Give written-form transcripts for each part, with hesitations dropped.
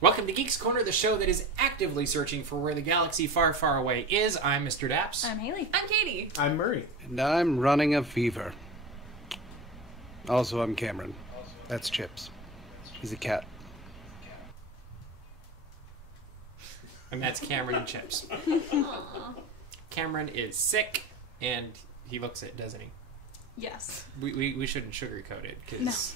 Welcome to Geeks Corner, the show that is actively searching for where the galaxy far, far away is. I'm Mr. Daps. I'm Haley. I'm Katie. I'm Murray. And I'm running a fever. Also, I'm Cameron. That's Chips. He's a cat. And that's Cameron and Chips. Cameron is sick, and he looks it, doesn't he? Yes. We shouldn't sugarcoat it, because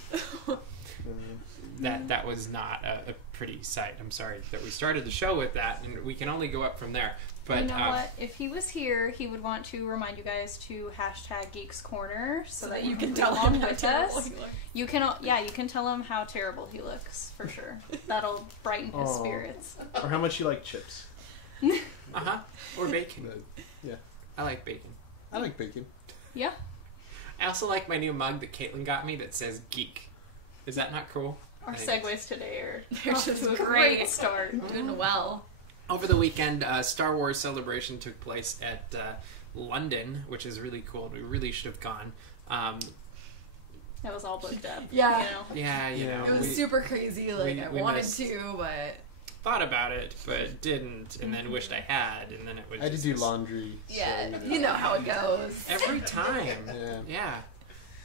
that was not a pretty sight. I'm sorry that we started the show with that, and we can only go up from there. But you know what? If he was here, he would want to remind you guys to hashtag Geeks Corner so that you can tell him with us. You can tell him how terrible he looks, for sure. That'll brighten his spirits. Or how much you like chips. Or bacon. Yeah. I like bacon. I like bacon. Yeah. I also like my new mug that Caitlin got me that says Geek. Is that not cool? Our segues today are Just a great. great start. Doing well. Over the weekend, Star Wars Celebration took place at London, which is really cool. We really should have gone. That was all booked up. Yeah. You know? Yeah, you know. It was super crazy. Like, I wanted missed. to, but... Thought about it, but didn't, and then wished I had, and then it was I had to just do this- laundry. Yeah, so, you know how it goes. Every time. Yeah. Yeah.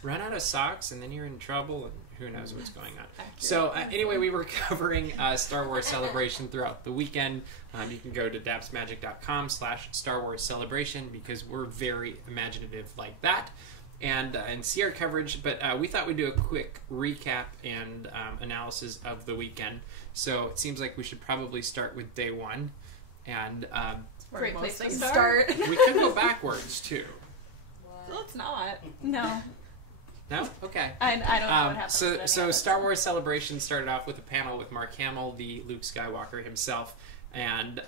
Run out of socks, and then you're in trouble, and who knows what's going on. So, anyway, we were covering Star Wars Celebration throughout the weekend. You can go to dapsmagic.com/Star Wars Celebration because we're very imaginative like that. And see our coverage, but we thought we'd do a quick recap and analysis of the weekend. So it seems like we should probably start with day one, and Great place to start. we could go backwards too. Let's not. No. No? Okay. I don't know what happened. So Star Wars Celebration started off with a panel with Mark Hamill, the Luke Skywalker himself, and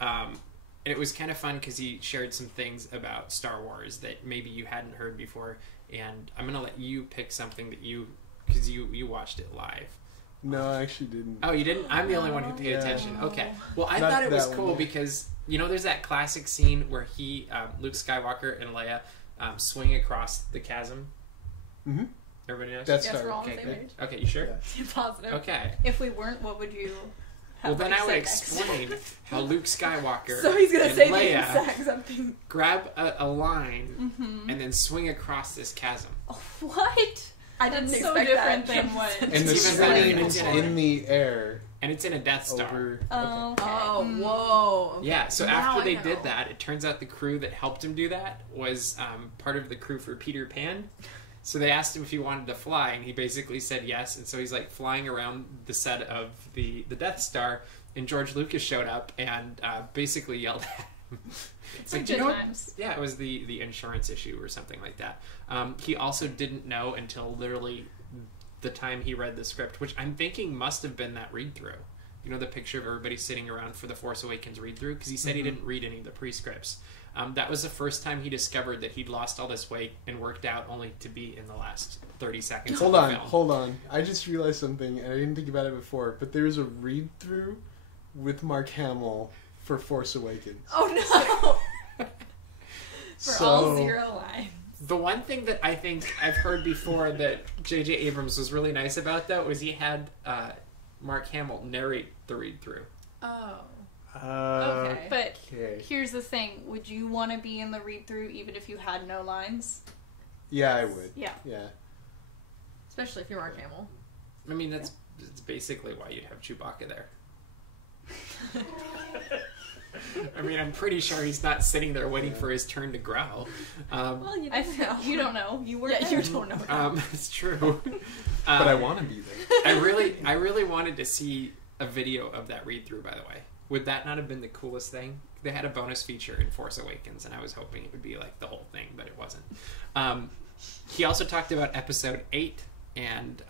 it was kind of fun because he shared some things about Star Wars that maybe you hadn't heard before. And I'm gonna let you pick something that because you watched it live. No, I actually didn't. Oh, you didn't? I'm the only one who paid Yeah. attention. Okay. Well, I Not thought it was that cool one. because there's that classic scene where Luke Skywalker and Leia swing across the chasm. Mm-hmm. Everybody knows. That's Yes, we're all on the okay. same Good. page. Okay, you sure? Yeah. Positive. Okay. If we weren't, what would you Well, have then I would say next? explain how Luke Skywalker So he's gonna and say the Leia exact something. grab a line and then swing across this chasm. What? I didn't That's expect so different that. than what. And the It's even better than swing's it's in the air And it's in a Death Star. over. Oh, okay. Oh, whoa. Yeah, so Now after I they know. did that, it turns out the crew that helped him do that was part of the crew for Peter Pan. So they asked him if he wanted to fly, and he basically said yes. And so he's like flying around the set of the Death Star, and George Lucas showed up and basically yelled at him. It's Some like, good you know, times. yeah, it was the insurance issue or something like that. He also didn't know until literally the time he read the script, which I'm thinking must have been that read-through. You know, the picture of everybody sitting around for the Force Awakens read-through? Because he said he didn't read any of the pre-scripts. That was the first time he discovered that he'd lost all this weight and worked out only to be in the last 30 seconds Hold of the on, film. hold on. I just realized something, and I didn't think about it before, but there's a read-through with Mark Hamill for Force Awakens. Oh, no. For So, all 0 lines. The one thing that I think I've heard before that J.J. Abrams was really nice about, though, was he had Mark Hamill narrate the read-through. Oh. okay. But here's the thing: would you want to be in the read-through even if you had no lines? Yeah, I would. Yeah. Yeah. Especially if you're Mark Hamill. I mean, that's basically why you'd have Chewbacca there. I mean, I'm pretty sure he's not sitting there waiting for his turn to growl. Well, you don't know. You don't know. You were. Yeah, you don't know. It's true. But I want to be there. I really wanted to see a video of that read-through, by the way. Would that not have been the coolest thing? They had a bonus feature in Force Awakens, and I was hoping it would be like the whole thing, but it wasn't. He also talked about Episode 8, and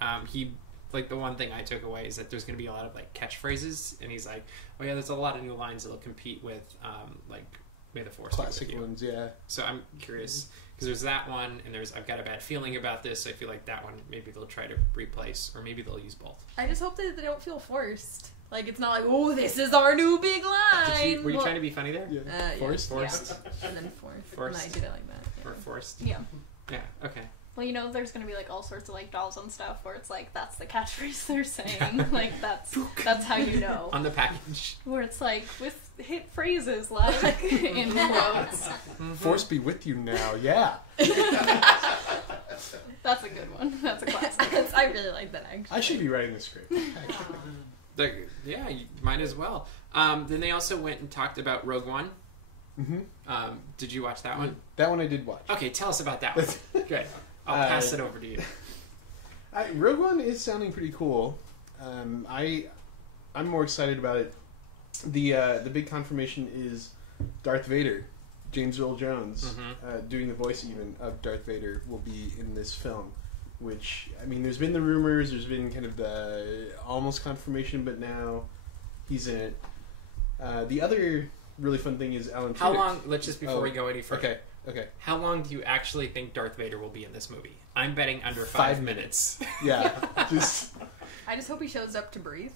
like the one thing I took away is that there's going to be a lot of like catchphrases, and he's like, "Oh yeah, there's a lot of new lines that'll compete with like May the Force be with Classic you." ones, yeah. So I'm curious because there's that one, and there's I've got a bad feeling about this. So I feel like that one maybe they'll try to replace, or maybe they'll use both. I just hope that they don't feel forced. Like, it's not like, oh, this is our new big line. Were you trying to be funny there? Yeah. Yeah. Forced? Forced. And then forced. Forced. And I did it like that. Or forced? Yeah. Yeah. Okay. Well, you know, there's gonna be like all sorts of like dolls and stuff where it's like that's the catchphrase they're saying. Like that's how you know. On the package. Where it's like with hit phrases like in quotes. Force be with you now, yeah. That's a good one. That's a classic. I really like that actually. I should be writing the script, actually. Yeah, you might as well. Then they also went and talked about Rogue One. Mm-hmm. Did you watch that one? That one I did watch. Okay, tell us about that one. Good. I'll pass it over to you. Rogue One is sounding pretty cool. I'm more excited about it. The big confirmation is Darth Vader, James Earl Jones, doing the voice even of Darth Vader, will be in this film. Which, I mean, there's been the rumors, there's been kind of the almost confirmation, but now he's in it. The other really fun thing is Alan Tudyk. How long? Let's just before we go any further. Okay. How long do you actually think Darth Vader will be in this movie? I'm betting under 5 minutes. Yeah. I just hope he shows up to breathe.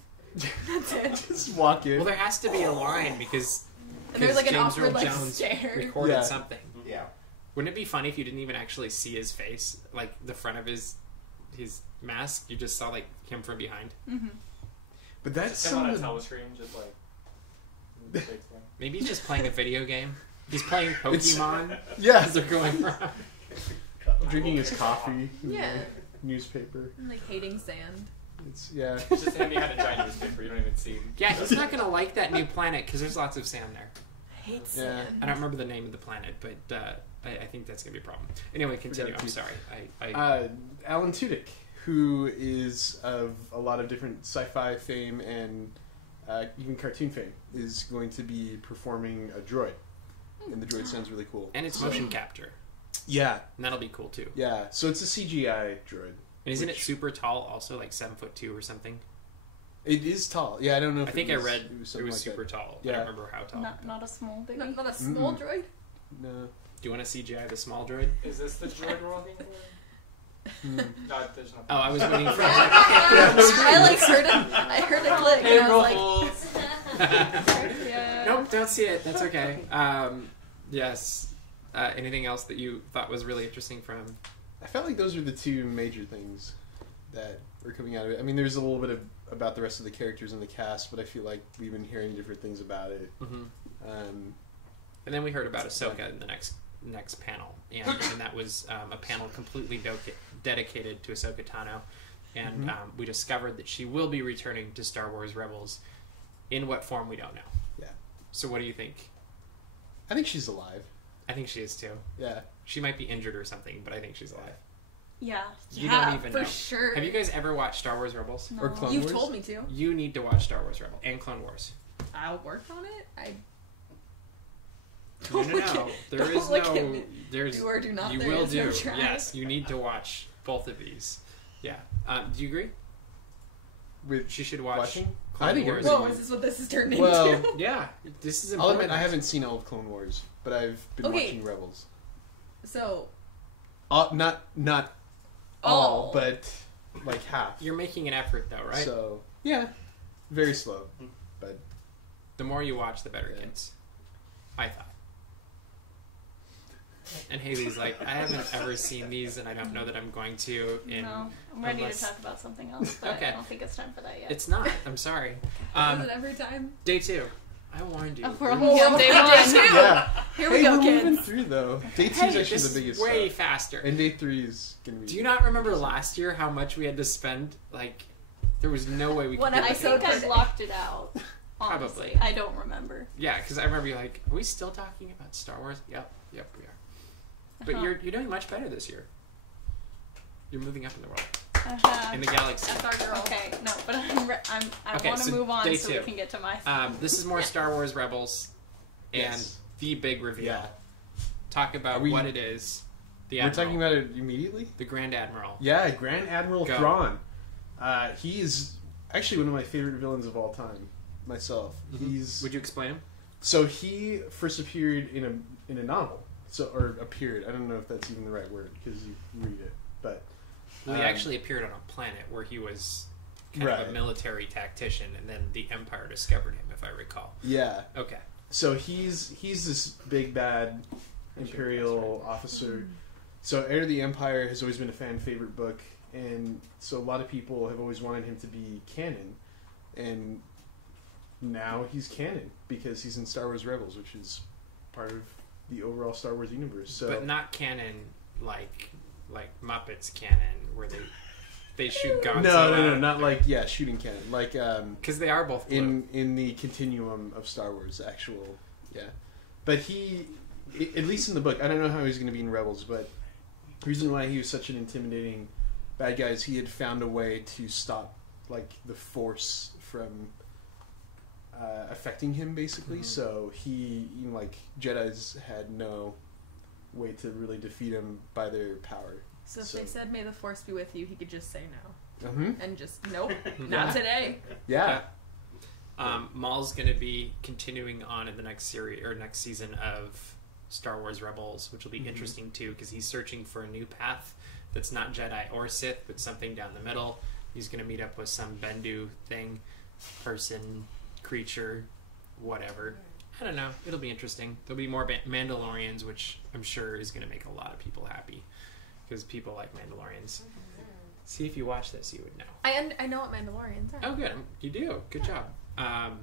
That's it. Just walk in. Well, there has to be a line because And there's like an James Earl awkward like Jones stare. recorded something. Yeah. Wouldn't it be funny if you didn't even actually see his face, like the front of his mask? You just saw like him from behind. Mm-hmm. But that's Just him on a telescreen, just like. Maybe he's just playing a video game. He's playing Pokemon yeah. as they're going around. Drinking his coffee. Yeah. Newspaper. And, like hating sand. It's yeah. It's just him behind a giant newspaper. You don't even see him. Yeah, he's not gonna like that new planet because there's lots of sand there. I hate Yeah. sand. I don't remember the name of the planet, but I think that's gonna be a problem. Anyway, continue. I'm sorry. Alan Tudyk, who is of a lot of different sci-fi fame and even cartoon fame, is going to be performing a droid, and the droid sounds really cool. And it's motion capture, Yeah, and that'll be cool too. yeah. So it's a CGI droid. And isn't it super tall? Also, like 7'2" or something. It is tall. Yeah, I don't know. If I think it I was, read it was, it something was like super that. tall. Yeah. I don't remember how tall. Not a small baby. Not a small droid? No. Do you want to CGI the small droid? Is this the droid we're looking for? No, there's nothing. Oh, I was waiting for. I heard it click. Hey, and I was Ruffles! Yeah. Nope, don't see it. That's okay. Yes. Anything else that you thought was really interesting from? I felt like those are the two major things that are coming out of it. I mean, there's a little bit about the rest of the characters in the cast, but I feel like we've been hearing different things about it. Mm-hmm. And then we heard about Ahsoka in the next panel, and that was a panel completely dedicated to Ahsoka Tano, and we discovered that she will be returning to Star Wars Rebels. In what form, we don't know. Yeah. So what do you think? I think she's alive. I think she is too. Yeah. She might be injured or something, but I think she's alive. Yeah. You don't even for know. sure. Have you guys ever watched Star Wars Rebels? No. Or Clone You've Wars? told me to. You need to watch Star Wars Rebels and Clone Wars. I'll work on it. No. Don't look There is look at no. me. There's. Do or do not. You There will is no do. try. Yes, you need to watch both of these. Yeah. Do you agree? With She should watch. watching? Clone I think Wars. Whoa, is this what this has turned Well, into? Yeah, this is I'll important. admit I haven't seen all of Clone Wars, but I've been Okay. watching Rebels. So, Not all, but like half. You're making an effort, though, right? So yeah, very slow, but The more you watch, the better it Yeah. gets. I thought. And Haley's like, I haven't ever seen these, and I don't know that I'm going to. No, I'm ready unless- to talk about something else, but Okay. I don't think it's time for that yet. It's not. I'm sorry. is it every time? Day 2. I warned you. Oh, we're only on day one. yeah. Here we Hey, go, we're moving kids. through though. Day 2 Hey, is actually this the biggest is way stuff. faster. And day 3 is gonna be. Do you not remember last year how much we had to spend? Like, there was no way we could One get I the think paper. I blocked it out. Honestly. Probably. I don't remember. Yeah, because I remember you like, are we still talking about Star Wars? Yep, we are. But Uh-huh. you're doing much better this year. You're moving up in the world, Uh-huh. in the galaxy. That's our girl. Okay, no, but I Okay, want to so move on day so we 2. can get to my thing. This is more Star Wars Rebels, and Yes. the big reveal. Yeah. Talk about Are we- what it is. The We're Admiral, talking about it immediately. the Grand Admiral. Yeah, Grand Admiral Go. Thrawn. He's actually one of my favorite villains of all time. Myself. He's Would you explain him? so he first appeared in a novel. Or appeared. I don't know if that's even the right word because you read it, but Well, he actually appeared on a planet where he was kind of a Right. military tactician, and then the Empire discovered him, if I recall. yeah. Okay. So he's this big bad Imperial officer So Heir to the Empire has always been a fan favorite book, and so a lot of people have always wanted him to be canon, and now he's canon because he's in Star Wars Rebels, which is part of the overall Star Wars universe. So, but not canon like Muppets canon, where they shoot Godzilla. No, not like shooting canon, like because they are both blue. in the continuum of Star Wars, actual But he, at least in the book, I don't know how he's going to be in Rebels, but the reason why he was such an intimidating bad guy is he had found a way to stop like the Force from affecting him, basically. Mm-hmm. So he, like Jedis had no way to really defeat him by their power. So if they said, "May the Force be with you," he could just say no. Mm-hmm. And just, nope, not today. Yeah. Maul's going to be continuing on in the next series or next season of Star Wars Rebels, which will be interesting too, because he's searching for a new path that's not Jedi or Sith, but something down the middle. He's going to meet up with some Bendu thing, person, creature, whatever. I don't know. It'll be interesting. There'll be more Mandalorians, which I'm sure is going to make a lot of people happy, because people like Mandalorians. See, if you watch this, you would know. I know what Mandalorians are. Oh, good. You do. Good job. And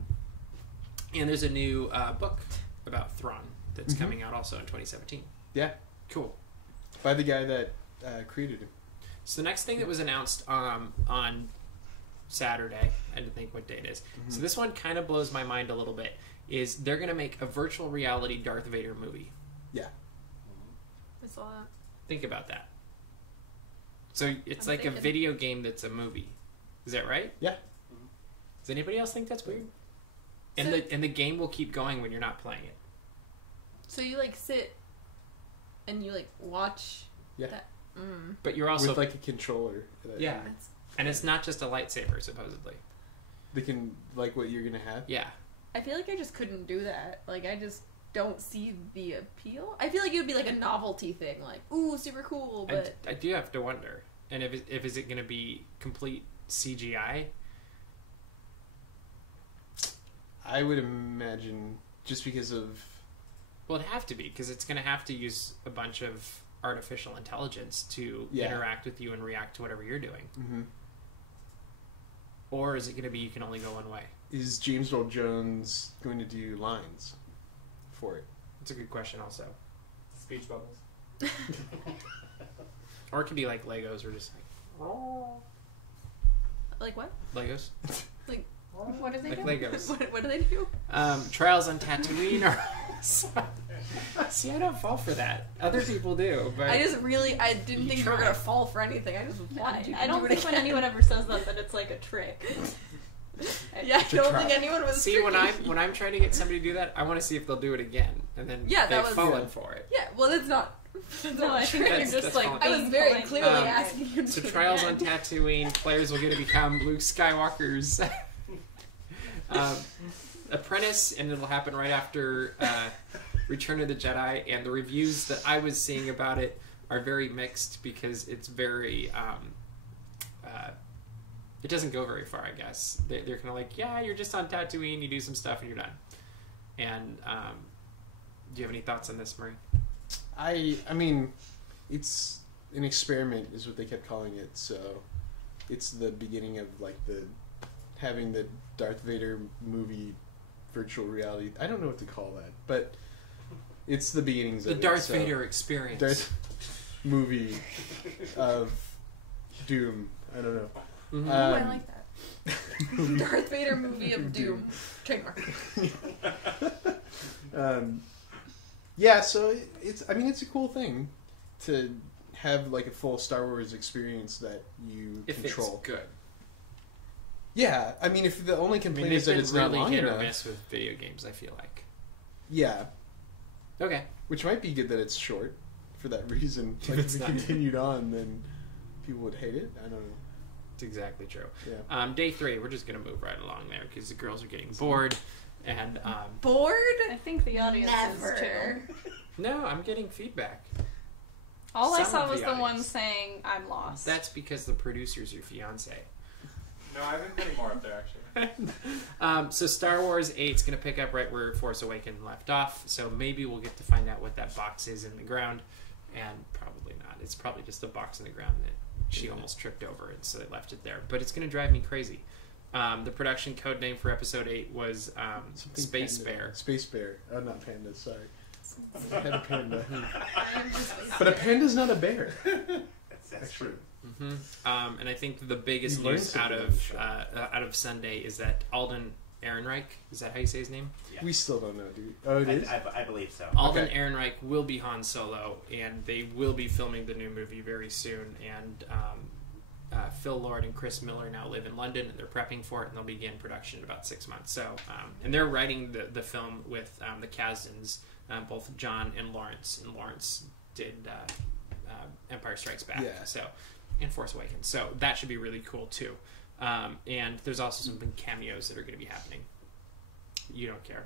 there's a new book about Thrawn that's coming out also in 2017. Yeah. Cool. By the guy that created him. So the next thing that was announced on Saturday, I had to think what day it is. So this one kind of blows my mind a little bit, is they're going to make a virtual reality Darth Vader movie. Yeah. I saw that. Think about that. So it's a video game that's a movie. Is that right? Yeah. Does anybody else think that's weird? And the game will keep going when you're not playing it. So you sit and you watch that. But you're also with a controller. Yeah. And it's not just a lightsaber, supposedly. They can what you're gonna have. Yeah. I feel like I just couldn't do that. I just don't see the appeal. I feel like it would be a novelty thing, ooh, super cool. But I do have to wonder. And if is it gonna be complete CGI? I would imagine just because of... Well, it'd have to be, because it's going to have to use a bunch of artificial intelligence to interact with you and react to whatever you're doing. Mm-hmm. Or is it going to be you can only go one way? Is James Earl Jones going to do lines for it? That's a good question also. Speech bubbles. Or it could be like Legos or just like what? Legos? What do they do? Legos. What do they do? Trials on Tatooine or... See, I don't fall for that. Other people do, but... I didn't think you were going to fall for anything. I just applied. I don't think when anyone ever says that it's a trick. Yeah, I don't think anyone was See, when I'm trying to get somebody to do that, I want to see if they'll do it again. And then they've fallen for it. Yeah, well, it's not... No, I think you're just I was very clearly asking you to So do it Trials again. on Tatooine, players will get to become Luke Skywalker's apprentice, and it'll happen right after Return of the Jedi. And the reviews that I was seeing about it are very mixed because it's very it doesn't go very far, I guess. They're kind of yeah, you're just on Tatooine, you do some stuff and you're done. And do you have any thoughts on this, Murray? I mean, it's an experiment is what they kept calling it, so it's the beginning of having the Darth Vader movie virtual reality. I don't know what to call that, but it's the beginnings the of Darth it. Vader experience. Darth movie of Doom. I don't know. Mm-hmm. I like that. Darth Vader movie of Doom. Trademark. Yeah, so it's a cool thing to have a full Star Wars experience that you control. If it's good. Yeah, I mean, if the only complaint is that it's really not long hit enough. or miss with video games, I feel like. Yeah. Okay. Which might be good that it's short for that reason. If it continued on, then people would hate it. I don't know. It's exactly true. Yeah. Day 3, we're just going to move right along there because the girls are getting bored. And bored? I think the audience is too. No, I'm getting feedback. All I saw was the one saying, I'm lost. That's because the producer's your fiance. No, I've been putting more up there, actually. So Star Wars 8's going to pick up right where Force Awakens left off. So maybe we'll get to find out what that box is in the ground. And probably not. It's probably just a box in the ground that she almost tripped over, and so they left it there. But it's going to drive me crazy. The production code name for episode 8 was Space Panda. Bear. Space Bear. Oh, not panda. Sorry. I had a panda. But a panda's not a bear. That's true. Mm-hmm. And I think the biggest You learn news something out of Sunday is that Alden Ehrenreich, is that how you say his name? Yeah. We still don't know, dude. Oh, it is? I believe so. Alden Okay. Ehrenreich will be Han Solo, and they will be filming the new movie very soon. And Phil Lord and Chris Miller now live in London, and they're prepping for it, and they'll begin production in about 6 months. So, and they're writing the film with the Kasdans, both John and Lawrence. And Lawrence did Empire Strikes Back, Yeah. so, and Force Awakens. So that should be really cool too. And there's also some big cameos that are going to be happening. You don't care,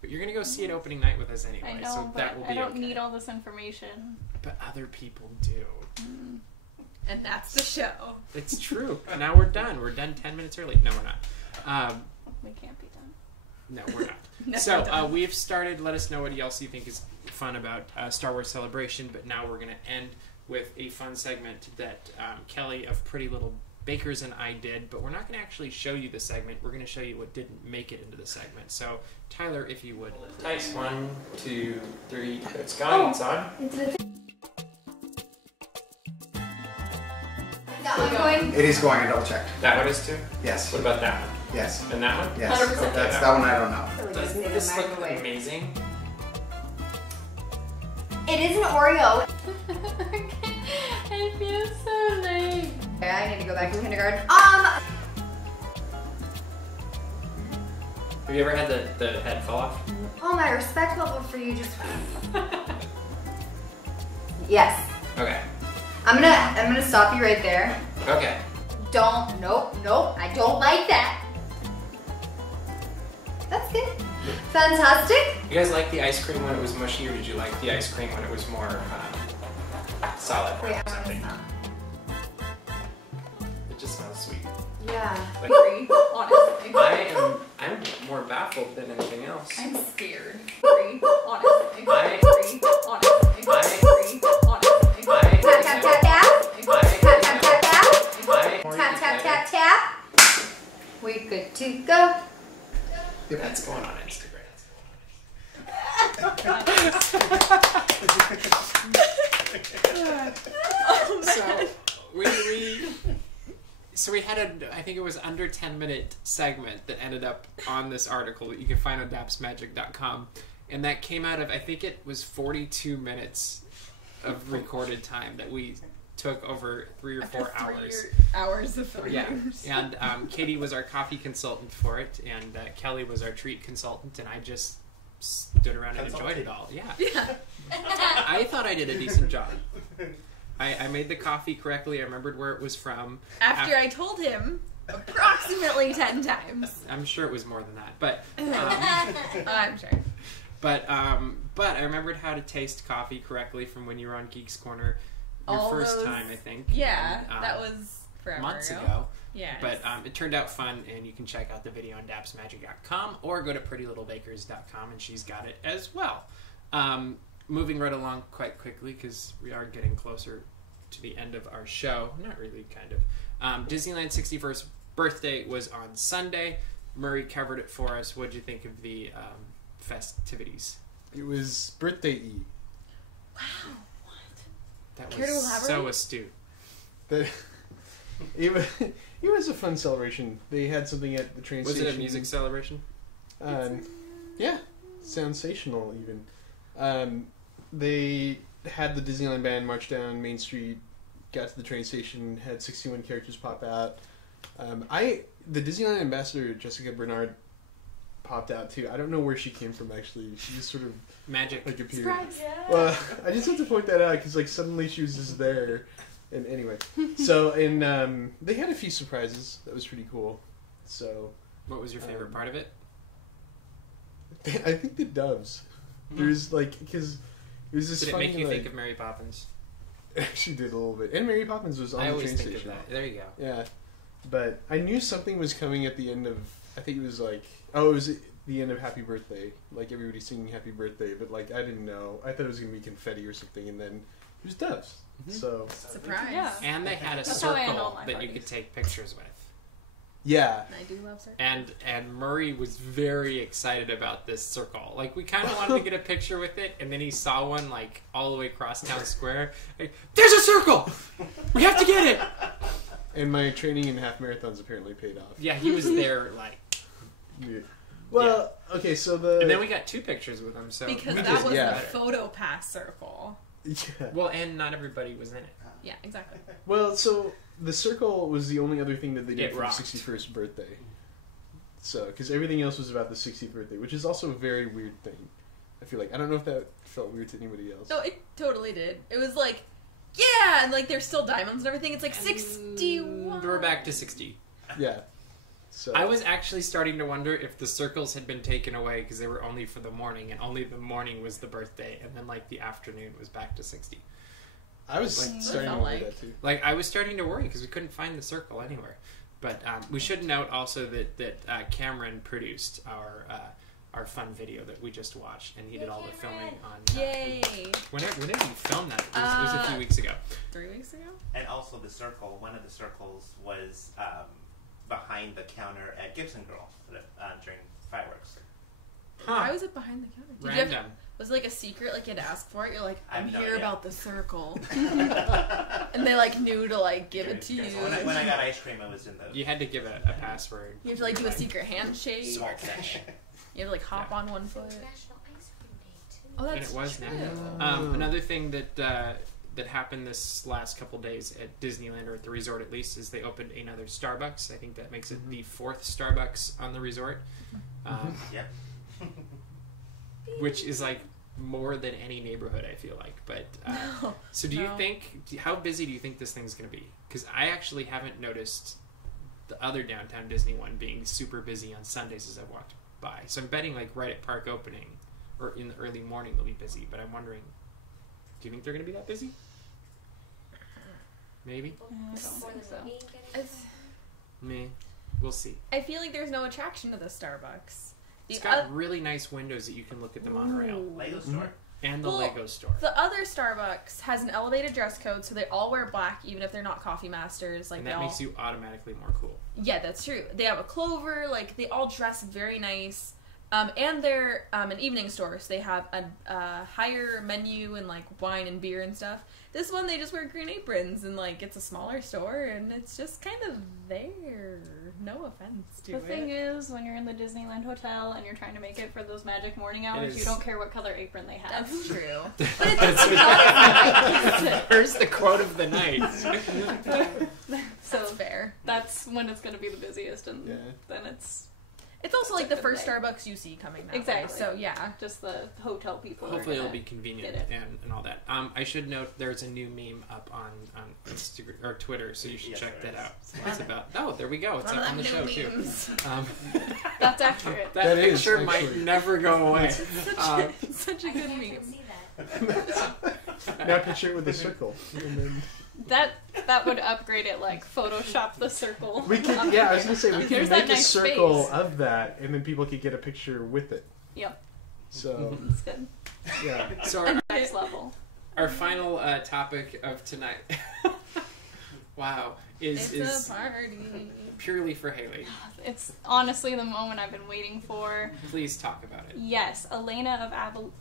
but you're going to go see it opening night with us anyway. I know, so but that will be I don't okay. need all this information. But other people do. And that's the show. It's true. Now we're done. We're done 10 minutes early. No, we're not. We can't be done. No, we're not. No, So we're done. we've started. Let us know what else you think is fun about Star Wars Celebration. But now we're going to end with a fun segment that Kelly of Pretty Little Bakers and I did. But we're not going to actually show you the segment. We're going to show you what didn't make it into the segment. So Tyler, if you would. Tice 1, 2, 3. It's gone. It's on. That one going? It is going, I double checked. That one is too. Yes. What about that one? Yes. And that one? Yes. 100%. That's that one I don't know. Doesn't this look amazing? It is an Oreo. I feel so lame. Okay, I need to go back to kindergarten. Have you ever had the head fall off? Oh, my respect level for you just. Yes. Okay. I'm gonna stop you right there. Okay. Nope, I don't like that. That's good. Fantastic. You guys like the ice cream when it was mushy, or did you like the ice cream when it was more solid? Wait, or I'm gonna something? stop. It just smells sweet. Yeah. Like, Honestly. I'm more baffled than anything else. I'm scared. Honestly. Honestly. I- Tap, tap, tap, tap. Tap, tap, tap, tap. Tap, tap, tap, tap. We're good to go. That's going on Instagram. Oh, man. So we had I think it was under 10-minute segment that ended up on this article that you can find on dapsmagic.com, and that came out of, I think it was 42 minutes of recorded time that we took over 3 or 4 hours. Hours of filming. Yeah, and Katie was our coffee consultant for it, and Kelly was our treat consultant, and I just stood around and enjoyed it all. Yeah. I thought I did a decent job. I made the coffee correctly. I remembered where it was from. After I told him approximately 10 times. I'm sure it was more than that, but I'm sure. but I remembered how to taste coffee correctly from when you were on Geeks Corner, your All first those- time, I think. Yeah, and, that was forever months ago. ago. Yeah. But it turned out fun, and you can check out the video on dapsmagic.com or go to prettylittlebakers.com, and she's got it as well. Moving right along quite quickly, because we are getting closer to the end of our show. Not really, kind of. Disneyland's 61st birthday was on Sunday. Murray covered it for us. What did you think of the festivities? It was birthday E. Wow. That Care to was so elaborate? astute. It was a fun celebration. They had something at the train Was station. it a music celebration? Yeah, sensational even. They had the Disneyland band march down Main Street, got to the train station, had 61 characters pop out. The Disneyland ambassador, Jessica Bernard, popped out too. I don't know where she came from actually. She just sort of Magic. like appeared. Surprise. Well, I just have to point that out because like suddenly she was just there. And anyway, so they had a few surprises. That was pretty cool. So What was your favorite part of it? I think the doves. There's like because it was this Did it funny make you like, think of Mary Poppins? She did a little bit, and Mary Poppins was on I the always train think station. of that. There you go. Yeah, but I knew something was coming at the end of. I think it was like, it was the end of Happy Birthday. Like everybody singing Happy Birthday, but like I didn't know. I thought it was gonna be confetti or something, and then who's devs. So Surprise. Yeah. And they had a That's how I end all circle my that you parties. could take pictures with. yeah, I do love circles. And Murray was very excited about this circle. Like, we kind of wanted to get a picture with it, and then he saw one, like, all the way across town square. Like, there's a circle! We have to get it! and my training in half marathons apparently paid off. Yeah, he was there, like... Yeah. Well, okay, so the And then we got 2 pictures with him, so... Because we that just was did the better. photo pass circle. yeah. Well, and not everybody was in it. Yeah, exactly. Well, so the circle was the only other thing that they did It for rocked. the 61st birthday. So, because everything else was about the 60th birthday, which is also a very weird thing. I feel like I don't know if that felt weird to anybody else. No, it totally did. It was like, yeah, and like there's still diamonds and everything. It's like 61. We're back to 60. Yeah. So I was actually starting to wonder if the circles had been taken away because they were only for the morning, and only the morning was the birthday, and then, like, the afternoon was back to 60. I was Like, starting to felt wonder like- that too. Like, I was starting to worry because we couldn't find the circle anywhere. But we should note also that Cameron produced our fun video that we just watched, and he did all the filming on... Yay! When did you film that? It was a few weeks ago. 3 weeks ago? And also the circle, one of the circles was behind the counter at Gibson Girl during fireworks. Why was it behind the counter? Did you Random. have, was it like a secret, like you had to ask for it? You're like, I have I'm no here idea. about the circle. And they like knew to like give it to you. When I got ice cream, I was in the... You had to give a password. You have to like do a secret handshake. Swordfish. You have to like hop on one foot. National Ice Cream Day, too. Oh, And that's it was true. now. Another thing that happened this last couple days at Disneyland, or at the resort at least, is they opened another Starbucks. I think that makes it the 4th Starbucks on the resort. Yep. Which is like more than any neighborhood, I feel like. But so do you No. think, how busy do you think this thing's going to be? Because I actually haven't noticed the other downtown Disney one being super busy on Sundays as I've walked by. So I'm betting like right at park opening or in the early morning they'll be busy. But I'm wondering, do you think they're going to be that busy? Maybe. I don't think so. It's- Meh. We'll see. I feel like there's no attraction to the Starbucks. It's got really nice windows that you can look at the monorail. Lego store. And the Well, Lego store. The other Starbucks has an elevated dress code, so they all wear black, even if they're not coffee masters. Like And they that all, makes you automatically more cool. yeah, that's true. They have a clover. Like they all dress very nice. And they're an evening store, so they have a higher menu and like wine and beer and stuff. This one, they just wear green aprons, and like it's a smaller store, and it's just kind of there. No offense to The it. thing is, when you're in the Disneyland hotel and you're trying to make it for those magic morning hours, is. you don't care what color apron they have. That's true. Here's the quote of the night. So That's fair. that's when it's going to be the busiest, and Yeah. then it's It's also That's like a the good first thing. Starbucks you see coming that way. Exactly. So yeah. just the hotel people. Hopefully are it'll gonna be convenient get it. and all that. I should note there's a new meme up on Instagram or Twitter, so you should Yes, check there that is. out. It's about there we go. It's One up of on the them show new too. memes. That's accurate. That That is, picture might actually. never go away. Such a good meme. See that. Now picture it with a circle. And then That would upgrade it, like Photoshop the circle. we could, yeah, I was gonna say we could There's make that a nice circle face. of that, and then people could get a picture with it. Yep, So it's good. yeah, So our, Next level. our final topic of tonight, wow, It's is a party. purely for Haley. It's honestly the moment I've been waiting for. Please talk about it. Yes, Elena of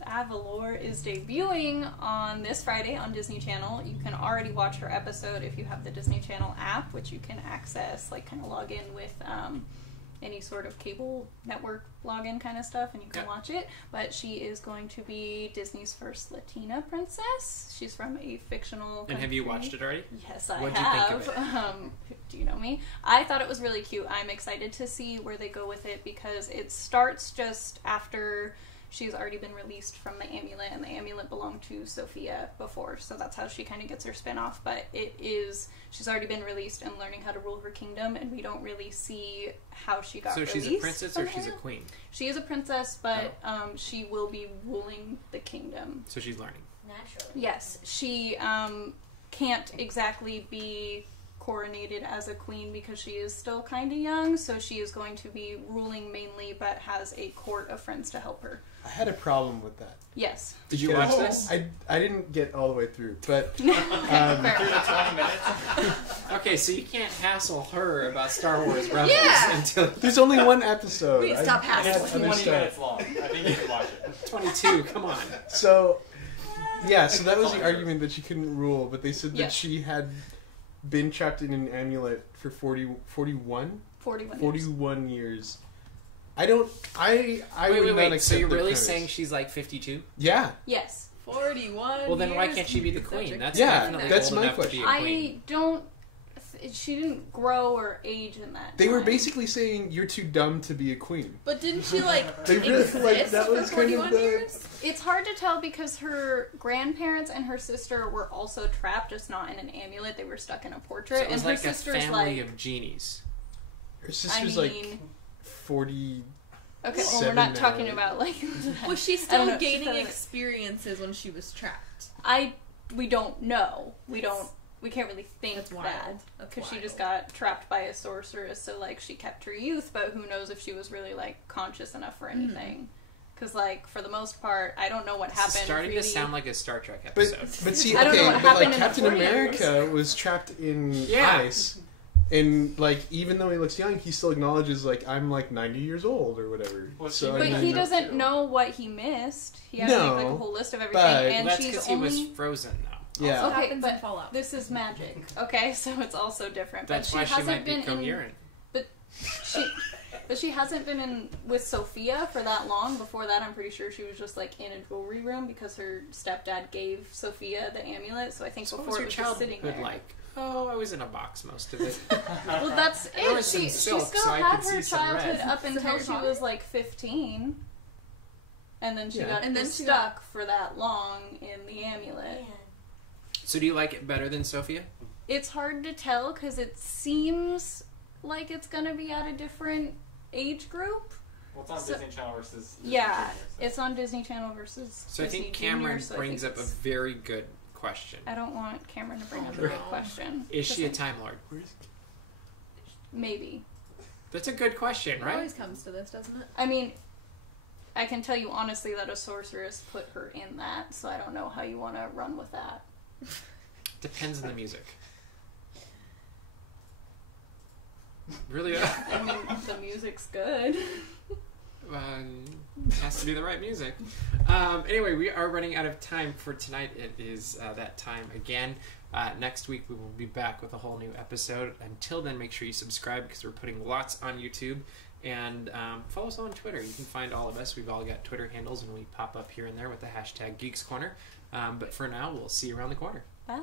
Avalor is debuting on this Friday on Disney Channel. You can already watch her episode if you have the Disney Channel app, which you can access, like kind of log in with any sort of cable network login kind of stuff, and you can Yeah. watch it. But she is going to be Disney's first Latina princess. She's from a fictional And have you country. watched it already? Yes, I What'd you have. think of it? Do you know me? I thought it was really cute. I'm excited to see where they go with it because it starts just after she's already been released from the amulet, and the amulet belonged to Sophia before, so that's how she kind of gets her spin-off. But she's already been released and learning how to rule her kingdom, and we don't really see how she got So released. she's a princess or from she's a there. queen? She is a princess, but she will be ruling the kingdom. So she's learning. Naturally. Yes, she can't exactly be coronated as a queen because she is still kind of young, so she is going to be ruling mainly, but has a court of friends to help her. I had a problem with that. Yes. Did you watch Because this? I didn't get all the way through, but Through the 20 minutes. Okay, so you can't hassle her about Star Wars Rebels Yeah. until there's only one episode. Wait, stop I hassling. had It's other 20 stuff. minutes long. I think you should watch it. 22. Come on. So, yeah, so that was the argument that she couldn't rule, but they said that Yes. she had been trapped in an amulet for 41 41 years. I would not Wait. accept So you're the really premise. saying she's like 52? Yeah. Yes. 41. Well, then why years can't she be the in queen? subject. That's Yeah, definitely that's old my enough to question. be a queen. I don't... She didn't grow or age in that They were time. basically saying you're too dumb to be a queen. But didn't she like They really, exist like, that was for kind of 41 the- years? It's hard to tell because her grandparents and her sister were also trapped, just not in an amulet. They were stuck in a portrait. So it was and her like a sister's family like... of genies. Her sister's I like mean... 40. Okay, well, we're 7 not now. talking about like... Was she I don't still know. gaining She's experiences when she was trapped? We don't know. We can't really think That's wild. that. That's Because she just wild. got trapped by a sorceress, so like she kept her youth, but who knows if she was really like conscious enough for anything. Because like for the most part, I don't know what This happened. is starting really. to sound like a Star Trek But episode. see, I don't know okay, what but happened like in the Captain 40s. America was trapped in Yeah. ice, and like even though he looks young, he still acknowledges like I'm like 90 years old or whatever. Well, So, she I But mean, he up doesn't to. know what he missed. He has to make like a No, whole list of everything, but- and That's she's because he only. was frozen, though. Yeah. Okay, happens but in Fallout. this is magic. Okay, so it's also different. That's but why she she hasn't might be been in. coherent. But she hasn't been in with Sophia for that long. Before that, I'm pretty sure she was just like in a jewelry room because her stepdad gave Sophia the amulet. So I think So what before was it your was just sitting childhood there. like? Oh, I was in a box most of it. Well, that's There it. was some She silk, still so I had could her see some childhood red. up until Harry she Potter? was like 15, and then she Yeah. got And then she stuck for that long in the amulet. So do you like it better than Sophia? It's hard to tell because it seems like it's gonna be at a different age group. Well, it's on So- Disney Channel versus. Disney Yeah, Junior, so. it's on Disney Channel versus. So Disney I think Cameron Junior, so I brings think up a it's- very good question. I don't want Cameron to bring up a good question. Is she a Doesn't- Time Lord? Maybe. That's a good question, It right? always comes to this, doesn't it? I mean, I can tell you honestly that a sorceress put her in that, so I don't know how you want to run with that. Depends on the music. Really? I mean, the music's good. Has to be the right music. Anyway, we are running out of time for tonight. It is that time again. Next week we will be back with a whole new episode. Until then, make sure you subscribe because we're putting lots on YouTube. And follow us on Twitter. You can find all of us. We've all got Twitter handles, and we pop up here and there with the hashtag Geeks Corner. But for now, we'll see you around the corner. Bye.